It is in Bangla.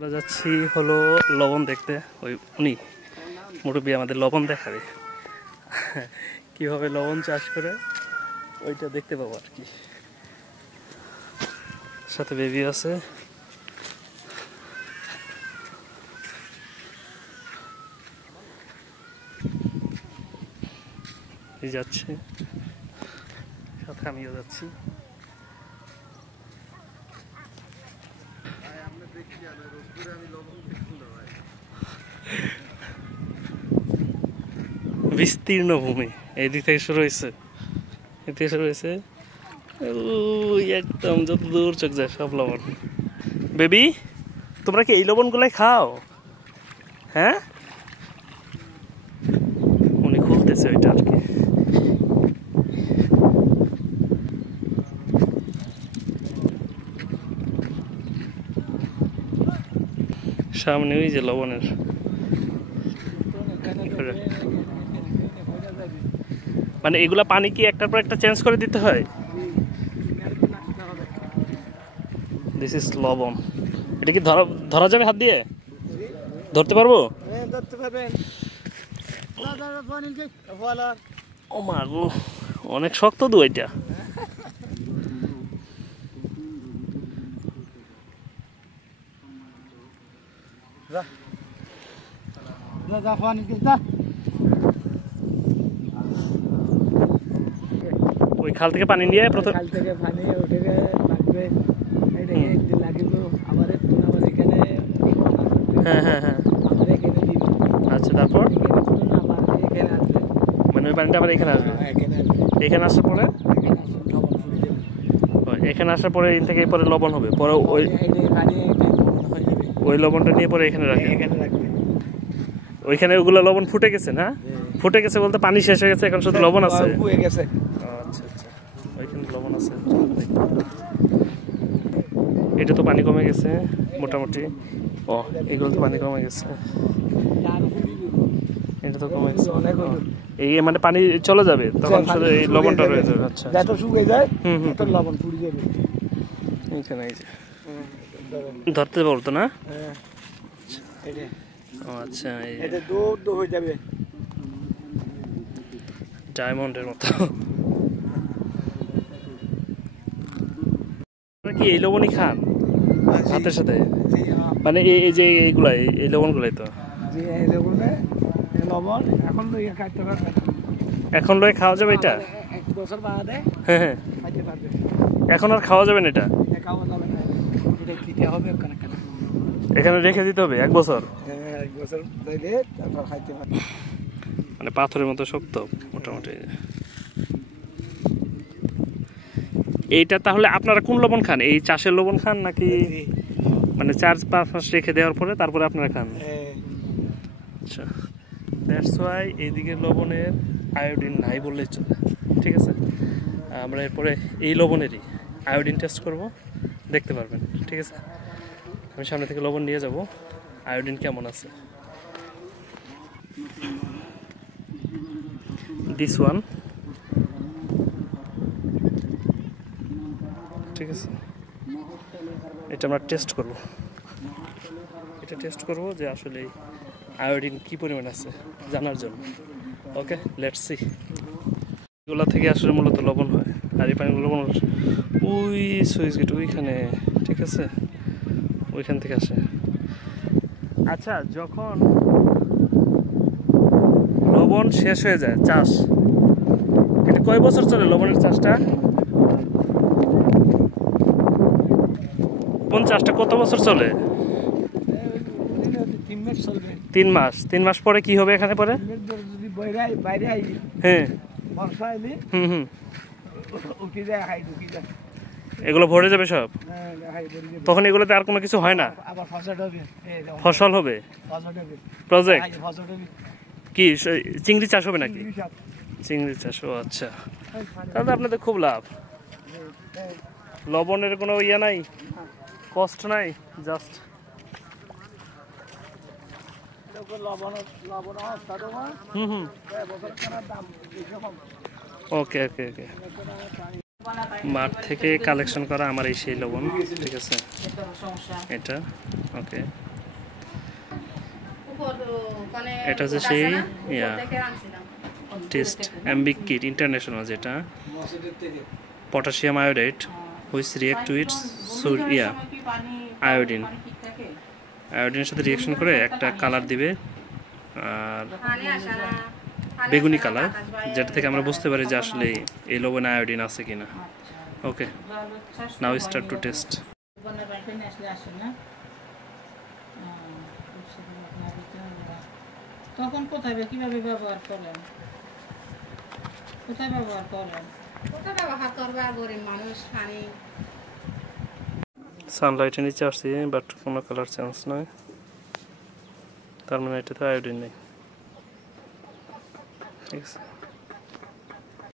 আমরা যাচ্ছি হলো লবণ দেখতে। ওই উনি মুরব্বী আমাদের লবণ দেখাবে, কিভাবে লবণ চাষ করে ওইটা দেখতে পাবো আর কি। সাথে বেবি আছে। যাচ্ছে সাথে আমিও যাচ্ছি। বিস্তীর্ণ ভূমি, এইদিক থেকে শুরু হয়েছে, এদিকে শুরু হয়েছে একদম যত দূর চোখ যায় সব লবণ। বেবি, তোমরা কি এই লবণগুলাই খাও? হ্যাঁ, উনি খুলতেছে ওইটা আর কি। সামনে ওই যে লবণের মানে এগুলা পানি কি একটার পর একটা চেঞ্জ করে দিতে হয়? দিস ইজ লবণ। এটা কি ধরা যাবে হাত দিয়ে? ধরতে পারবো? ও মা গো, অনেক শক্ত তো এটা। ওই খাল থেকে পানি নিয়ে প্রথম খাল থেকে পানি উঠে লাগবে, একদিন লাগিব আবার এখানে। হ্যাঁ হ্যাঁ হ্যাঁ, আচ্ছা, তারপর মানে ওই পানিটা আবার এখানে আসবে। এখানে আসার পরে এখানে আসার পরে এখান থেকে পরে লবণ হবে, পরে ওই লবণটা নিয়ে পরে এখানে রাখবে। ওইখানে ওগুলো লবণ ফুটে গেছে না? ফুটে গেছে বলতে পানি শেষ হয়ে গেছে, এখন শুধু লবণ আছে। আচ্ছা আচ্ছা, ওইখানে লবণ আছে। এটা তো পানি কমে গেছে মোটামুটি। ও, এগুলো তো পানি কমে গেছে, এটা তো কমে গেছে। এই মানে পানি চলে যাবে তখন শুধু এই লবণটা রয়ে যাবে। আচ্ছা, যত শুকিয়ে যায় তত লবণ পুড়ে যাবে। এইখানে এই যে ধরতে বলতো না? ও আচ্ছা, এটা দুধ হয়ে যাবে ডায়মন্ডের মতো। কি এই লবণই খান ভাতের সাথে? মানে এই যে এইগুলাই, এই লবণগুলাই তো লবণ এখন লইয়া খাইতে পারবে। এখন লয়ে খাওয়া যাবে এটা? এক বছর বাদে হ্যাঁ হ্যাঁ, খাইতে পারবে। এখন আর খাওয়া যাবে না এটা? খাওয়া যাবে না, এটা দিতে হবে ওখানে, এখানে রেখে দিতে হবে 1 বছর। হ্যাঁ, 1 বছর ধরে তারপর খাইতে পারবে। মানে পাথরের মতো শক্ত মোটামুটি। এইটা তাহলে আপনারা কোন লবণ খান? এই চাষের লবণ খান নাকি মানে 4-5 মাস রেখে দেওয়ার পরে তারপরে আপনারা খান? আচ্ছা, দ্যাটস ওয়াই এইদিকে লবণের আয়োডিন নাই বললেই চলে। ঠিক আছে, আমরা এরপরে এই লবণেরই আয়োডিন টেস্ট করব, দেখতে পারবেন। ঠিক আছে, আমি সামনে থেকে লবণ নিয়ে যাব, আয়োডিন কেমন আছে। দিস ওয়ান, ঠিক আছে, এটা আমরা টেস্ট করব। এটা টেস্ট করব যে আসলে আয়োডিন কি পরিমাণ আছে জানার জন্য। ওকে, লেটস সি। এগুলা থেকে আসলে মূলত লবণ হয়, আর এই পানিগুলো লবণ ওই সুইচ গেট ওইখানে, ঠিক আছে, ওইখান থেকে আসে। আচ্ছা, যখন লবণ শেষ হয়ে যায় চাষ, এটা কয় বছর চলে লবণের চাষটা? কোন চাষটা কত বছর চলে? 3 মাস। 3 মাস পরে কি হবে এখানে পরে? হ্যাঁ, এগুলো ভরে যাবে সব, তখন এগুলোতে আর কোনো কিছু হয় না, ফসল হবে। প্রজেক্ট কি চিংড়ি চাষ হবে নাকি? চিংড়ি চাষ, ও আচ্ছা, তাহলে আপনাদের খুব লাভ। লবণের কোনো ইয়ে নাই, কষ্ট নাই, জাস্ট ওকে ওকে ওকে। মাঠ থেকে কালেকশন করা আমার এই সেই লবণ, ঠিক আছে, এটা ওকে। এটা হচ্ছে সেই টেস্ট অ্যাম্বিক কিট ইন্টারন্যাশনাল, যেটা potassium iodide which react to its iodine. আয়োডিনের সাথে রিয়েকশন করে একটা কালার দিবে, আর বেগুনি কালার, যেটা থেকে আমরা বুঝতে পারি যে আসলে এই লবণে আয়োডিন আছে কিনা। ওকে, নাও স্টার্ট টু টেস্ট। তখন কোথায় কিভাবে ব্যবহার করলেন, কোথায় ব্যবহার করলেন? কোথায় ব্যবহার করবে আর গরিব মানুষ পানি। সানলাইটের নিচে আসছি বাট কোনো কালার চেঞ্জ নয়, তার মানে এটাতে আয়োডিন নেই। ঠিক আছে।